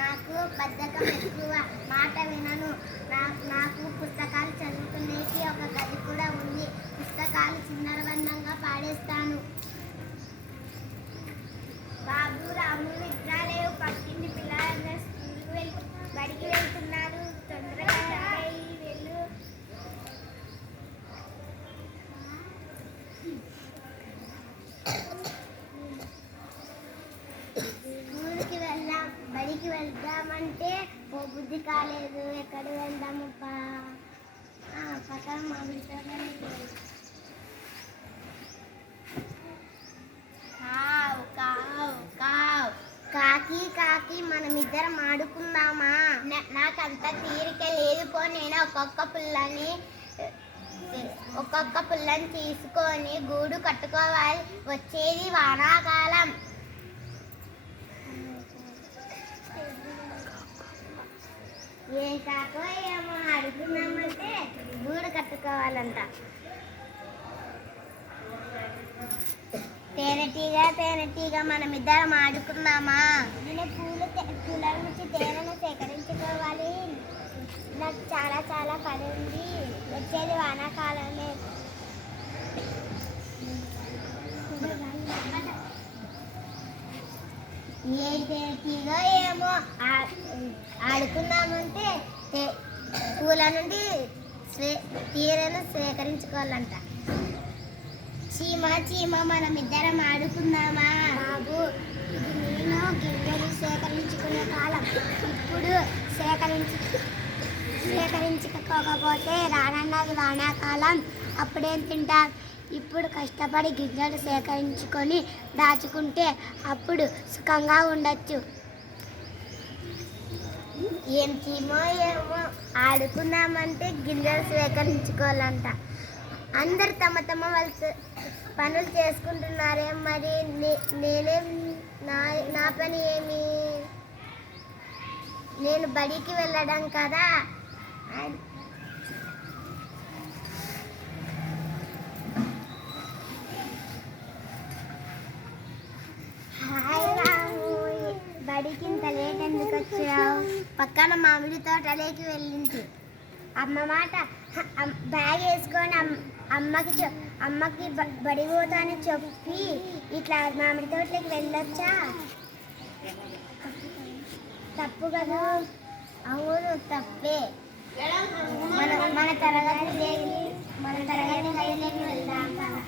నాకు బద్ధకం ఎక్కువ, మాట వినను. నాకు పుస్తకాలు చదువుకునేకి ఒక గది కూడా ఉంది. పుస్తకాలు చిందరవందరగా పాడేస్తాను. బాబు, రాము నిద్ర లేవు. పక్కింటి పిల్లలందరూ స్కూల్కి బడికి వెళ్తున్నారు. తొందరగా వెళ్ళు. స్కూల్కి వెళ్దాం, బడికి వెళ్దామంటే ఓ బుద్ధి కాలేదు. ఎక్కడ వెళ్దామప్పా? పక్కన మామిడితో కాకి కాకి మనమిద్దరం ఆడుకుందామా? నాకంత తీరిక లేదు. పో, నేను ఒక్కొక్క పుల్లని తీసుకొని గూడు కట్టుకోవాలి. వచ్చేది వానాకాలం. ఏ కాకో ఏమో ఆడుకుందామంటే గూడు కట్టుకోవాలంట. తేనెటీగ మనమిద్దరం ఆడుకుందామా? నేను పూల నుంచి తేనెను సేకరించుకోవాలి. నాకు చాలా పని ఉంది. వచ్చేది వానాకాలమే. ఏ తేనెటీగ ఏమో ఆడుకుందామంటే పూల నుండి తేనెను సేకరించుకోవాలంట. చీమ మనమిద్దరం ఆడుకుందామా? బాబు, ఇది నేను గింజలు సేకరించుకునే కాలం. ఇప్పుడు సేకరించుకోకపోతే రానున్నది వానాకాలం. అప్పుడేం తింటాం? ఇప్పుడు కష్టపడి గింజలు సేకరించుకొని దాచుకుంటే అప్పుడు సుఖంగా ఉండొచ్చు. ఏం చీమో ఏమో ఆడుకుందామంటే గింజలు సేకరించుకోవాలంట. అందరు తమ వాళ్ళ పనులు చేసుకుంటున్నారే, మరి నేనేం నా పని ఏమి? నేను బడికి వెళ్ళడం కదా. హాయ్ రాము, బడికి ఇంత లేట్ ఎందుకు వచ్చావు? పక్కన మామిడి తోటలోకి వెళ్ళింది. అమ్మ మాట బ్యాగ్ వేసుకొని అమ్మకి బడి పోతానని చెప్పి ఇట్లా మామిడి తోటలోకి వెళ్ళొచ్చా? తప్పు కదా? అవును, తప్పే. మన తరగతి గదిలోకి వెళ్దాం కదా.